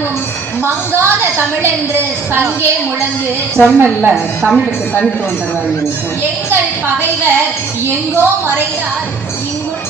காலமும் மங்காத தமிழென்று சங்கே முழங்கு. சொன்னல தமிழுக்கு தனித்துவம் தருவாங்க எங்கள் பகைவர் எங்கோ மறைந்தார். இங்குள்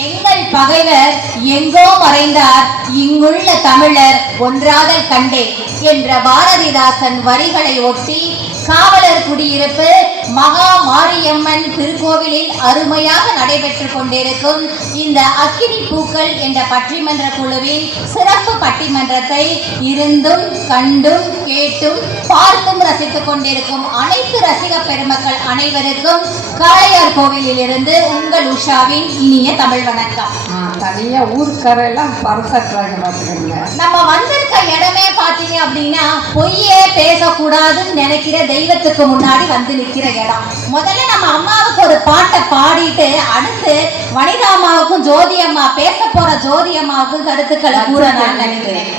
எங்கள் பகைவர் எங்கோ மறைந்தார் இங்குள்ள தமிழர் ஒன்றாதல் கண்டே என்ற பாரதிதாசன் வரிகளை ஒட்டி காவலர் குடியிருப்பு மகா மாரியம்மன் திருக்கோவிலில் அருமையாக நடைபெற்றுக் கொண்டிருக்கும் இந்த அக்கினி பூக்கள் என்ற பட்டிமன்ற குழுவின் சிறப்பு பட்டிமன்றத்தை இருந்தும் கண்டும் கேட்டும் பார்த்தும் ரசித்துக் கொண்டிருக்கும் அனைத்து ரசிக பெருமக்கள் அனைவருக்கும் காளையார் கோவிலில் இருந்து உங்கள் உஷாவின் இனிய தமிழ் வணக்கம். தனியா ஊருக்காரெல்லாம் பரசாட்டுறாங்க பார்த்துக்கோங்க நம்ம வந்திருக்க இடமே பாத்தீங்க அப்படின்னா பொய்யே பேசக்கூடாதுன்னு நினைக்கிற தெய்வத்துக்கு முன்னாடி வந்து நிக்கிற இடம். முதல்ல நம்ம அம்மாவுக்கு ஒரு பாட்டை பாடிட்டு அடுத்து வனிதா அம்மாவுக்கும் ஜோதி அம்மா பேச போற ஜோதி அம்மாவுக்கும் கருத்துக்களை கூற நான் நினைக்கிறேன்.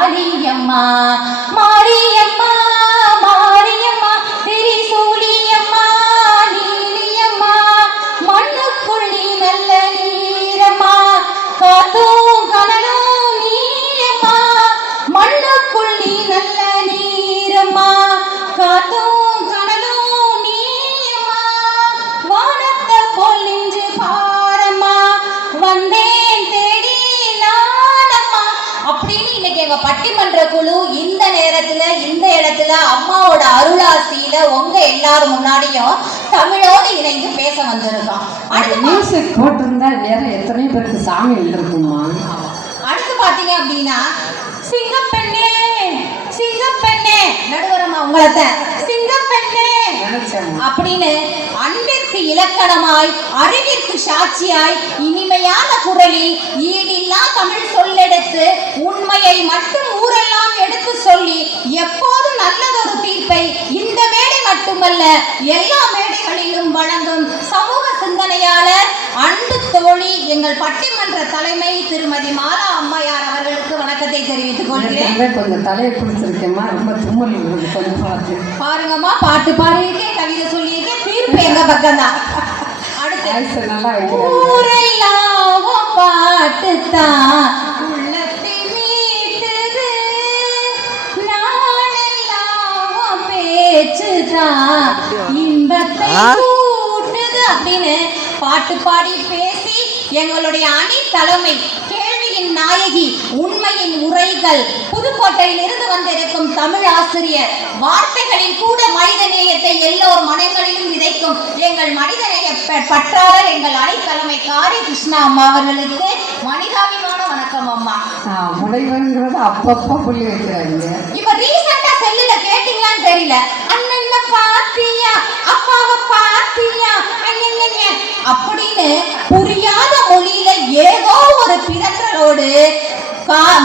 காளியம்மா அம்மாவோட அருளாசியில உங்க எல்லாரும் முன்னாடியும் தமிழோடு இணைந்து பேச வந்திருக்கோம். அடுத்து மியூசிக் போட்டிருந்தா வேற எத்தனை பேருக்கு சாமி வந்திருக்குமா அடுத்து பாத்தீங்க அப்படின்னா சிங்கப்பெண்ணே சிங்கப்பெண்ணே நடுவரமா உங்களத்த சிங்கப்பெண்ணே அப்படின்னு அன்பிற்கு இலக்கணமாய் அறிவிற்கு சாட்சியாய் இனிமையான குரலில் ஈடில்லா தமிழ் சொல்லெடுத்து உண்மையை மட்டும் ஊரெல்லாம் எடுத்து சொல்லி எப்போதும் நல்லதொரு தீர்ப்பை இந்த மேடை மட்டுமல்ல எல்லா மேடைகளிலும் வழங்கும் சமூக சிந்தனையாளர் அன்பு தோழி எங்கள் பட்டிமன்ற தலைமை திருமதி மாலா அம்மையார் அவர்களுக்கு வணக்கத்தை தெரிவித்துக் கொள்கிறேன். கொஞ்சம் தலையை பிடிச்சிருக்கேம்மா ரொம்ப தும்மல் கொஞ்சம் பார்த்து. பாருங்கம்மா பாட்டு பாடியிருக்கேன் கவிதை சொல்லியிருக்கேன் தீர்ப்பு எங்க பக்கம் தான் அடுத்து நல்லா ஊரெல்லாம் உன் பாட்டுத்தான். பேச்சுதான் இன்பத்தை கூட்டுது அப்படின்னு பாட்டு பாடி பேசி எங்களுடைய அணி தலைமை கேள்வியின் நாயகி உண்மையின் உரைகள் புதுக்கோட்டையில் இருந்து வந்திருக்கும் தமிழ் ஆசிரியர் வார்த்தைகளில் கூட மனித நேயத்தை எல்லோர் மனங்களிலும் விதைக்கும் எங்கள் மனிதநேய ப- பற்றாளர் எங்கள் அணித்தலைமை காரி கிருஷ்ணா அம்மா அவர்களுக்கு மனிதாபிமான வணக்கம் அம்மா. முனைவருங்கிறது அப்பப்போ புள்ளி வைக்கிறாங்க. இப்ப ரீசெண்டா செல்லுல கேட்டீங்களான்னு தெரியல. அப்படின்னு புரியாத மொழியில ஏதோ ஒரு பிதற்றலோடு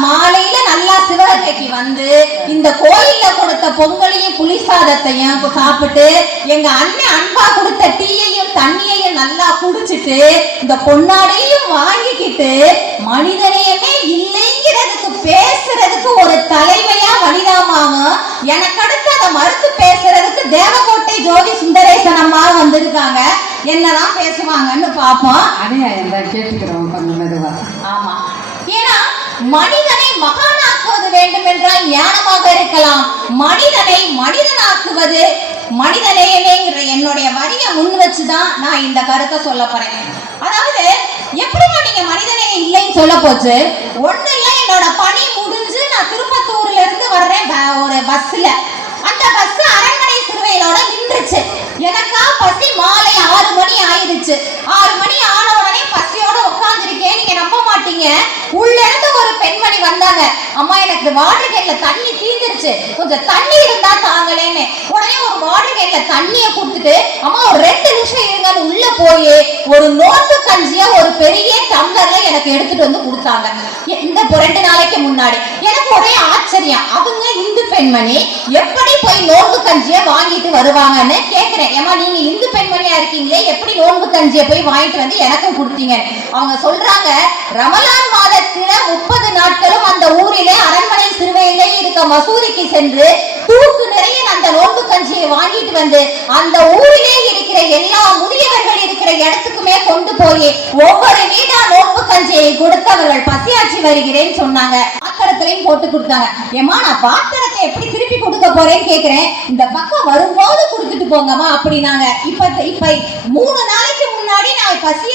மாலையில நல்லா சிவகங்கைக்கு வந்து இந்த கோயில்ல கொடுத்த பொங்கலையும் புளி சாதத்தையும் சாப்பிட்டு எங்க அண்ணன் அன்பா கொடுத்த டீயையும் தண்ணியையும் நல்லா குடிச்சிட்டு இந்த பொன்னாடையும் வாங்கிக்கிட்டு மனிதனையுமே இல்லைங்கிறதுக்கு பேசுறதுக்கு ஒரு தலைமையா வனிதாமாவும் எனக்கு அடுத்து அதை மறுத்து பேசுறதுக்கு தேவகோ ஜோதி சுந்தரேசன் அம்மா வந்திருக்காங்க. என்னதான் பேசுவாங்கன்னு பார்ப்போம். அநியாயம் தான் கேட்டுக்கிறோம் கொஞ்சம் மெதுவா. ஆமா. ஏன்னா மனிதனை மகானாக்குவது வேண்டும் என்றால் ஞானமாக இருக்கலாம். மனிதனை மனிதனாக்குவது மனிதநேயமேங்கிற என்னுடைய வரியை முன் வச்சுதான் நான் இந்த கருத்தை சொல்ல போறேன். அதாவது எப்படிமா நீங்க மனிதநேயம் இல்லைன்னு சொல்ல போச்சு? ஒண்ணு இல்ல என்னோட பணி முடிஞ்சு நான் திருப்பத்தூர்ல இருந்து வர்றேன் ஒரு பஸ்ல அந்த பஸ் அரண்மனை சிறுவையிலோட வந்துருச்சு. எனக்கா பசி மாலை ஆறு மணி ஆயிடுச்சு. ஆறு மணி ஆன உடனே பசியோட உட்காந்துருக்கேன் நீங்க நம்ப மாட்டீங்க. உள்ள இருந்து ஒரு பெண்மணி வந்தாங்க. அம்மா எனக்கு வாட்டர் கேன்ல தண்ணி தீந்துருச்சு. கொஞ்சம் தண்ணி இருந்தா தாங்களேன்னு உடனே ஒரு வாட்டர் வாட்டர் கேன்ல தண்ணிய கொடுத்துட்டு அம்மா ஒரு ரெண்டு நிமிஷம் இருங்கன்னு உள்ள போய். ஒரு நோட்டு கஞ்சிய ஒரு பெரிய டம்ளர்ல எனக்கு எடுத்துட்டு வந்து கொடுத்தாங்க. இந்த ரெண்டு நாளைக்கு முன்னாடி. எனக்கு ஒரே ஆச்சரியம். அவங்க இந்து பெண்மணி எப்படி போய் நோட்டு கஞ்சிய வாங்கிட்டு வருவாங்க? நான் கேக்குறேன். ஏமா நீங்க இந்து பெண்மணியா இருக்கீங்களே எப்படி நோன்பு கஞ்சியை போய் வாங்கிட்டு வந்து எனக்கும் கொடுத்தீங்க? அவங்க சொல்றாங்க ரமலான் மாதத்துல முப்பது நாட்களும் அந்த ஊரிலே அரண்மனை சிறுவையிலே இருக்க மசூதிக்கு சென்று தூக்கு நிறைய அந்த நோன்பு கஞ்சியை வாங்கிட்டு வந்து அந்த ஊரிலே இருக்கிற எல்லா முதியவர்கள் இருக்கிற இடத்துக்குமே கொண்டு போய் ஒவ்வொரு வீடா நோன்பு கஞ்சியை கொடுத்து அவர்கள் பசியாற்றி வருகிறேன்னு சொன்னாங்க. பாத்திரத்திலையும் போட்டு கொடுத்தாங்க. ஏமா நான் பாத்திரத்தை திருப்பி கொடுக்க போறேன்னு கேக்குறேன். இந்த பக்கம் வரும்போது கொடுத்துட்டு போங்கம்மா அப்படின்னாங்க. இப்ப இப்ப மூணு நாளைக்கு முன்னாடி நான் பசி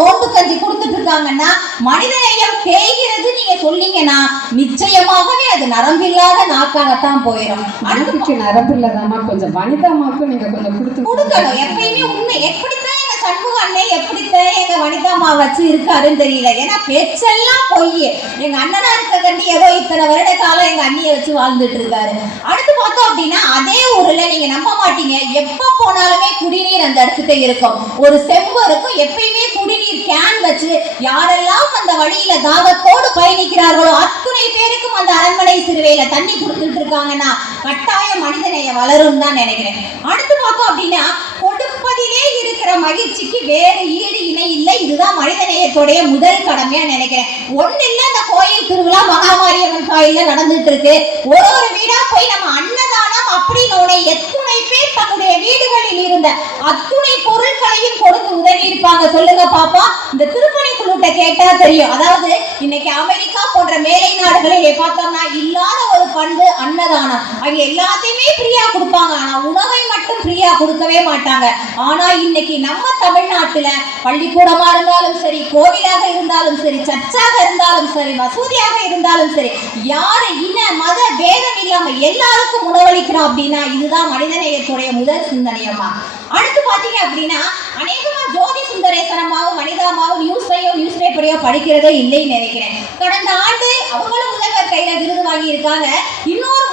நோன்பு கஞ்சி கொடுத்துட்டு இருக்காங்கன்னா மனிதநேயம் தேய்கிறது நீங்க சொன்னீங்கன்னா நிச்சயமாகவே அது நரம்பில்லாத நாக்காகத்தான் போயிடும் அடுத்து நரம்பு இல்லதாம்மா கொஞ்சம் வனிதாமாக்கும் நீங்க கொஞ்சம் கொடுத்து கொடுக்கணும். எப்பயுமே உண்மை. எப்படித்தான் எங்க சண்முக அண்ணன் எப்படித்தான் எங்க வனிதாமா வச்சு இருக்காருன்னு தெரியல. ஏன்னா பேச்செல்லாம் பொய். எங்க அண்ணனா இருக்க கண்டி ஏதோ இத்தனை வருட காலம் எங்க அண்ணியை வச்சு வாழ்ந்துட்டு இருக்காரு. அடுத்து பார்த்தோம் அப்படின்னா அதே ஊர்ல நீங்க நம்ப மாட்டீங்க. எப்ப போனாலுமே குடிநீர் அந்த இடத்துக்கு இருக்கும். ஒரு செம்பு இருக்கும். எப்பயுமே குடிநீர் கேன் வச்சு யாரெல்லாம் அந்த வழியில தாகத்தோடு பயணிக்கிறார்களோ அத்துணை பேருக்கும் அந்த அரண்மனை சிறுவையில தண்ணி கொடுத்துட்டு இருக்காங்கன்னா கட்டாய மனிதநேய வளரும் தான் நினைக்கிறேன். அடுத்து பார்த்தோம் அப்படின்னா கொடுப்பதிலே இருக்கிற மகிழ்ச்சிக்கு வேறு ஈடு இணை இல்லை. இதுதான் மனிதநேயத்துடைய முதல் கடமையா நினைக்கிறேன். ஒன்னு இல்லை அந்த திருவிழா மகாமாரியம்மன் கோயில்ல நடந்துட்டு இருக்கு ஒரு ஒரு வீடா போய் நம்ம அன்னதானம் அப்படின்னு எத்தனை பேர் தன்னுடைய வீடுகளில் இருந்த அத்துணை பொருட்களையும் கொடுத்து உதவி இருப்பாங்க சொல்லுங்க பாப்பா. இந்த திருப்பணி குழுட்ட கேட்டா தெரியும். அதாவது இன்னைக்கு அமெரிக்கா போன்ற மேலை நாடுகளில் பார்த்தோம்னா இல்லாத ஒரு பண்பு அன்னதானம். அங்க எல்லாத்தையுமே ஃப்ரீயா கொடுப்பாங்க. ஆனா உணவை மட்டும் ஃப்ரீயா கொடுக்கவே மாட்டாங்க. ஆனா இன்னைக்கு நம்ம தமிழ்நாட்டுல பள்ளிக்கூடமா இருந்தாலும் சரி கோவிலாக இருந்தாலும் சரி சர்ச்சாக இருந்தாலும் சரி மசூதியாக இருந்தாலும் சரி யாரு இன மத பேதம் இல்லாம எல்லாருக்கும் உணவளிக்கிறோம் அப்படின்னா இதுதான் மனிதநேயத்துடைய முதல் சிந்தனையம்மா. அடுத்து பாத்தீங்க அப்படின்னா அநேகமாக ஜோதி சுந்தரேசனமாவோ வனிதாமாவும் நியூஸையோ நியூஸ் பேப்பரையோ படிக்கிறதோ இல்லைன்னு நினைக்கிறேன். கடந்த ஆண்டு அவங்களும் முதல்வர் கையில விருது வாங்கி இருக்காங்க இன்னொரு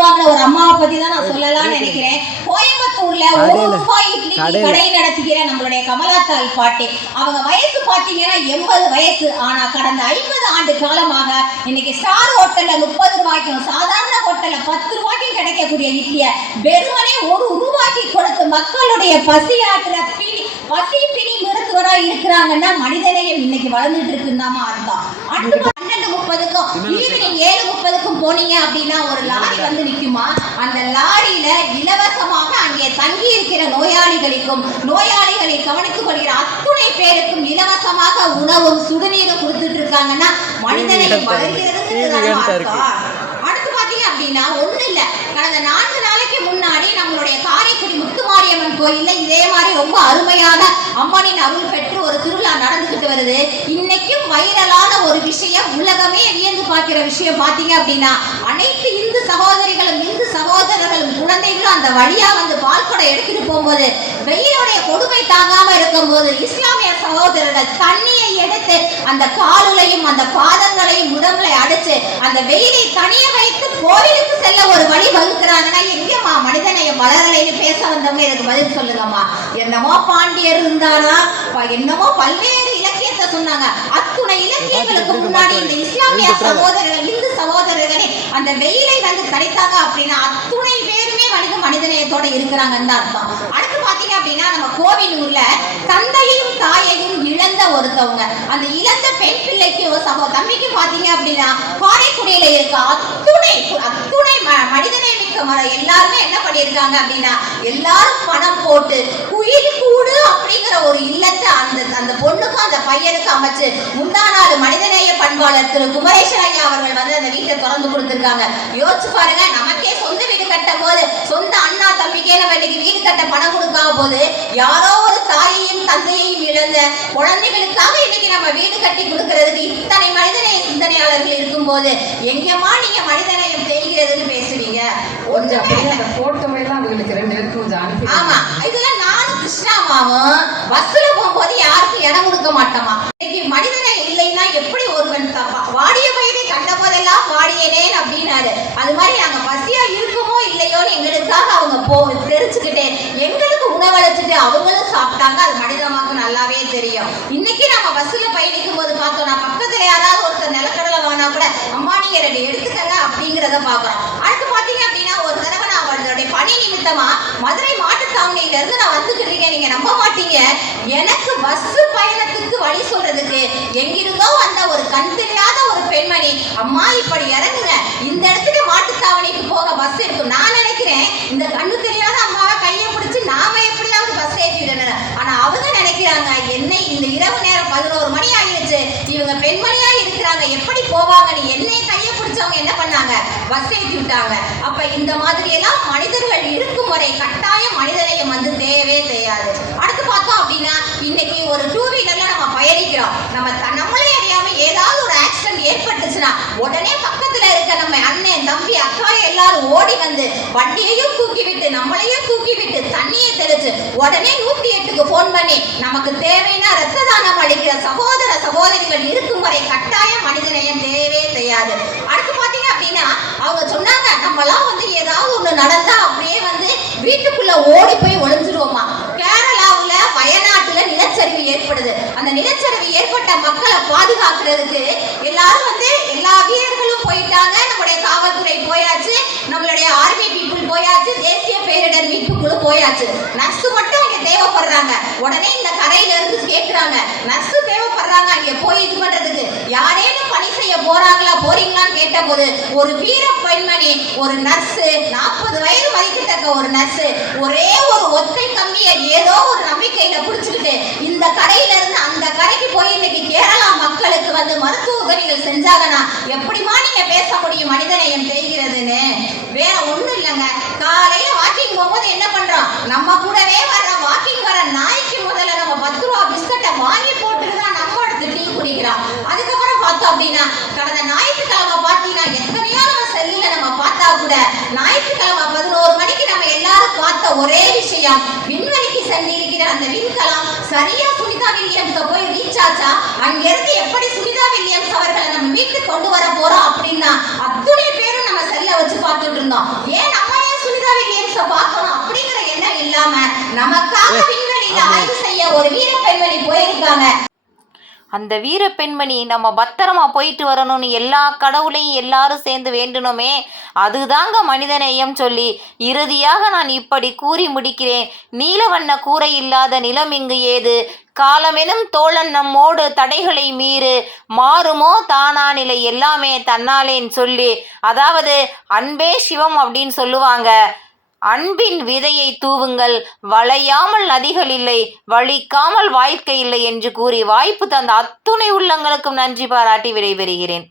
வாங்கின ஒரு அம்மாவை பத்தி தான் நான் சொல்லலாம்னு நினைக்கிறேன் கோயம்புத்தூர்ல ஒரு. ரூபாய் இட்லி. கடை நடத்துகிற நம்மளுடைய கமலாத்தாள் பாட்டி அவங்க வயசு பாத்தீங்கன்னா எண்பது வயசு ஆனா கடந்த ஐம்பது ஆண்டு காலமாக இன்னைக்கு ஸ்டார் ஹோட்டல்ல முப்பது ரூபாய்க்கும் சாதாரண ஹோட்டல்ல பத்து ரூபாய்க்கும் கிடைக்கக்கூடிய இட்லிய வெறுமனே ஒரு ரூபாய்க்கு கொடுத்து மக்களுடைய பசி ஆற்றுற பிணி பசி பிணி மருத்துவரா இருக்கிறாங்கன்னா மனிதநேயம் இன்னைக்கு வளர்ந்துட்டு இருக்குன்னு தான் அர்த்தம் அடுத்து பன்னெண்டு முப்பதுக்கும் ஈவினிங் ஏழு முப்பதுக்கும் போனீங்க அப்படின்னா ஒரு லாரி வந்து நிக்குமா? அந்த லாரியில இலவசமாக அங்கே தங்கி இருக்கிற நோயாளிகளுக்கும் நோயாளிகளை கவனித்துக் கொள்கிற அத்துணை பேருக்கும் இலவசமாக உணவும் சுடுநீரும் கொடுத்துட்டு இருக்காங்கன்னா அர்த்தம் அடுத்து பாத்தீங்க அப்படின்னா ஒண்ணு இல்ல கடந்த நான்கு நாளைக்கு முன்னாடி நம்மளுடைய காரைக்குடி முத்துமாரியம்மன் கோயில்ல இதே மாதிரி ரொம்ப அருமையாக அம்மனின் அருள் பெற்று ஒரு திருவிழா நடந்துகிட்டு வருது. இன்னைக்கும் வைரலான ஒரு விஷயம் உலகமே வியந்து பார்க்கிற விஷயம் பார்த்தீங்க அப்படின்னா அனைத்து இந்து சகோதரிகளும் இந்து சகோதரர்களும் குழந்தைகளும் அந்த வழியா வந்து பால்குடை எடுத்துட்டு போகும்போது வெயிலுடைய கொடுமை தாங்காம இருக்கும்போது இஸ்லாமிய சகோதரர்கள் தண்ணியை எடுத்து அந்த காலுலையும் அந்த பாதங்களையும் உடம்புல அடிச்சு அந்த வெயிலை தனிய வைத்து கோவிலுக்கு செல்ல ஒரு வழி வகுக்கிறாங்கன்னா மலரலைன்னு பேச வந்தவங்க இதுக்கு பதில் சொல்லுங்கம்மா. என்னமோ பாண்டியர் இருந்தாரா? என்னமோ பல்வேறு இலக்கியத்தை சொன்னாங்க. அத்துணை இலக்கியங்களுக்கு முன்னாடி இந்த இஸ்லாமிய சகோதரர்கள் இந்து சகோதரர்களே அந்த வெயிலை வந்து தடைத்தாங்க அப்படின்னா அத்துணை பேருமே மனித மனிதநேயத்தோட இருக்கிறாங்கன்னு தான் அர்த்தம். அடுத்து பாத்தீங்க அப்படின்னா நம்ம கோவிலூர்ல தந்தையும் தாயையும் இழந்த ஒருத்தவங்க. அந்த இழந்த பெண் பிள்ளைக்கு ஒரு சகோ தம்பிக்கு பாத்தீங்க அப்படின்னா காரைக்குடியில இருக்க அத்துணை அத்துணை ம- மனிதநேய மிக்க எல்லாருமே என்ன பண்ணியிருக்காங்க அப்படின்னா எல்லாரும் பணம் போட்டு குயில் கூடு அப்படிங்கிற ஒரு இல்லத்தை அந்த அந்த பொண்ணுக்கும் அந்த பையனுக்கும் அமைச்சு முந்தா நாள் மனிதநேய பண்பாளர் திரு குமரேசன் ஐயா அவர்கள் வந்து அந்த வீட்டை திறந்து கொடுத்துருக்காங்க. யோசிச்சு பாருங்க நமக்கே சொந்த வீடு கட்டும் போது சொந்த அண்ணா தம்பிக்கே நம்ம இன்னைக்கு வீடு கட்ட பணம் கொடுக்காம போது யாரோ ஒரு தாயையும் தந்தையையும் இழந்த குழந்தைகளுக்காக இன்னைக்கு நம்ம வீடு கட்டி கொடுக்கறதுக்கு இத்தனை மனிதநேய சிந்தனையாளர்கள் இருக்கும்போது எங்கேம்மா நீங்க மனிதநேயம் தெரிகிறதுன்னு பேசுவீங்க? ஆமா இதுல நானும் கிருஷ்ணாமாவும் பஸ்ல போகும்போது யாருக்கும் இடம் கொடுக்க மாட்டோமா? இன்னைக்கு மனிதனை இல்லைன்னா எப்படி ஒருவன் தப்பா வாடிய பயிரை கண்ட போதெல்லாம் வாடியனேன் அப்படின்னாரு அது மாதிரி நாங்க பசியா இருக்குமோ இல்லையோன்னு எங்களுக்காக அவங்க போ தெரிஞ்சுக்கிட்டேன் எங்களுக்கு உணவளிச்சுட்டு அவங்களும் சாப்பிட்டாங்க. அது மனிதமாக்கு நல்லாவே தெரியும். இன்னைக்கு நம்ம பஸ்ல பயணிக்கும் போது பார்த்தோம்னா பக்கத்துல யாராவது ஒருத்தர் நிலக்கடலை வாங்கினா கூட அம்மா நீங்க ரெண்டு எடுத்துக்கங்க அப்படிங்கிறத பார்க்குறோம். அடுத்து பார்த்தீங்க அப்படின்னா ஒரு தடவை நான் அவளுடைய பணி நிமித்தமா மதுரை மாட்டுத்தாவணியில இருந்து நான் வந்துகிட்டு இருக்கேன். நீங்க நம்ப மாட்டீங்க. எனக்கு பஸ் பயணத்துக்கு வழி சொல்றதுக்கு எங்கிருந்தோ வந்த ஒரு கண் தெரியாத ஒரு பெண்மணி அம்மா இப்ப இறங்குங்க இந்த இடத்துக்கு மாட்டுத்தாவணிக்கு போக பஸ் இருக்கும் நான் நினைக்கிறேன் இந்த கண்ணு தெரியாத அம்மாவை கையை பிடிச்சு நாம எப்படியாவது பஸ் ஏற்றி விடணும் ஆனா அவங்க நினைக்கிறாங்க என்னை இந்த இரவு நேரம் பதினோரு மணி ஆகிடுச்சு இவங்க பெண்மணியா இருக்கிறாங்க எப்படி போவாங்கன்னு என்னைய கையை பிடிச்சவங்க என்ன பண்ணாங்க? பஸ் ஏற்றி விட்டாங்க. அப்ப இந்த மாதிரி எல்லாம் மனிதர்கள் இருக்கும் வரை கட்டாயம் மனிதநேயம் வந்து தேவையே தேயாது. அடுத்து பார்த்தோம் அப்படின்னா இன்னைக்கு ஒரு டூ வீலர்ல நம்ம பயணிக்கிறோம். நம்ம நம்மளே அறியாம ஏதாவது ஒரு ஆக்சிடென்ட் ஏற்பட்டுச்சுன்னா உடனே பக்கத்துல இருக்க நம்ம அண்ணன் தம்பி அக்கா எல்லாரும் ஓடி வந்து வண்டியையும் தூக்கி விட்டு நம்மளையும் தூக்கி விட்டு தண்ணியை தெளிச்சு உடனே நூத்தி எட்டுக்கு ஃபோன் பண்ணி நமக்கு தேவைன்னா ரத்த தானம் அளிக்கிற சகோதர சகோதரிகள் இருக்கும் வரை கட்டாயம் மனிதநேயம் தேவையே செய்யாது அடுத்து பாத்தீங்க அப்படின்னா அவங்க சொன்னாங்க நம்மலாம் வந்து ஏதாவது ஒண்ணு நடந்தா அப்படியே வந்து வீட்டுக்குள்ள ஓடி போய் ஒளிஞ்சிருவோமா? கேரளாவுல வயநாட்டுல நிலச்சரிவு ஏற்படுது. அந்த நிலச்சரிவு ஏற்பட்ட மக்களை பாதுகாக்கிறதுக்கு எல்லாரும் வந்து எல்லா வீரர்களும் போயிட்டாங்க. நம்மளுடைய காவல்துறை போயாச்சு. நம்மளுடைய ஆர்மி பீப்புள் போயாச்சு. தேசிய பேரிடர் மீட்பு குழு போயாச்சு. நர்ஸ் மட்டும் இங்க தேவைப்படுறாங்க. உடனே இந்த கரையில இருந்து கேட்கிறாங்க நர்ஸ் தேவைப்படுறாங்க அங்க போய் இது பண்றதுக்கு யாரேனும் பணி செய்ய போறாங்களா போது. ஒரு வீர பெண்மணி ஒரு நர்ஸு நாற்பது வயது மதிக்கத்தக்க ஒரு நர்ஸு ஒரே ஒரு ஒற்றை கம்பியை ஏதோ ஒரு நம்பிக்கையில பிடிச்சிக்கிட்டு இந்த கடையில இருந்து அந்த கரைக்கு போய் இன்னைக்கு கேரளா மக்களுக்கு வந்து மருத்துவ உதவிகள் செஞ்சாங்கன்னா எப்படிமா நீங்க பேச முடியும்? மனிதநேயம் தேய்கிறதுன்னு வேற ஒண்ணும் இல்லைங்க. காலையில வாக்கிங் போகும்போது என்ன பண்றோம்? நம்ம கூடவே வர வாக்கிங் வர நாய்க்கு முதல்ல நம்ம பத்து ரூபா பிஸ்கட்டை வாங்கி போட்டுட்டு தான் நம்ம எடுத்து டீ குடிக்கிறோம் அதுக்கப்புறம் பார்த்தோம் அப்படின்னா கடந்த ஞாயிற்றுக்கிழமை பார்த்தீங்கன்னா எத்தனையோ நம்ம செல்லுல நம்ம பார்த்தா கூட ஞாயிற்றுக்கிழமை பதினோரு மணிக்கு நம்ம எல்லாரும் பார்த்த ஒரே விஷயம். விண்வெளிக்கு சென்றிருக்கிற அந்த விண்கலம் சரியா சுனிதா வில்லியம்ஸ போய் ரீச் ஆச்சா? அங்க இருந்து எப்படி சுனிதா வில்லியம்ஸ் அவர்களை நம்ம வீட்டுக்கு கொண்டு வர போறோம் அப்படின்னா அத்துணை பேரும் நம்ம செல்ல வச்சு பார்த்துட்டு இருந்தோம். ஏன் நம்ம ஏன் சுனிதா வில்லியம்ஸ பார்க்கணும் அப்படிங்கிற எண்ணம் இல்லாம நமக்காக விண்வெளியில ஆய்வு செய்ய ஒரு வீர பெண்மணி போயிருக்காங்க. அந்த வீர பெண்மணி நம்ம பத்திரமா போயிட்டு வரணும்னு எல்லா கடவுளையும் எல்லாரும் சேர்ந்து வேண்டணுமே அதுதாங்க மனிதநேயம் சொல்லி இறுதியாக நான் இப்படி கூறி முடிக்கிறேன். நீலவண்ண கூரை இல்லாத நிலம் இங்கு ஏது? காலமெனும் தோழன் நம்மோடு தடைகளை மீறு மாறுமோ தானா நிலை எல்லாமே தன்னாலேன்னு சொல்லி அதாவது அன்பே சிவம் அப்படின்னு சொல்லுவாங்க. அன்பின் விதையை தூவுங்கள். வளையாமல் நதிகள் இல்லை வலிக்காமல் வாழ்க்கை இல்லை என்று கூறி வாய்ப்பு தந்த அத்துணை உள்ளங்களுக்கும் நன்றி பாராட்டி விடைபெறுகிறேன்.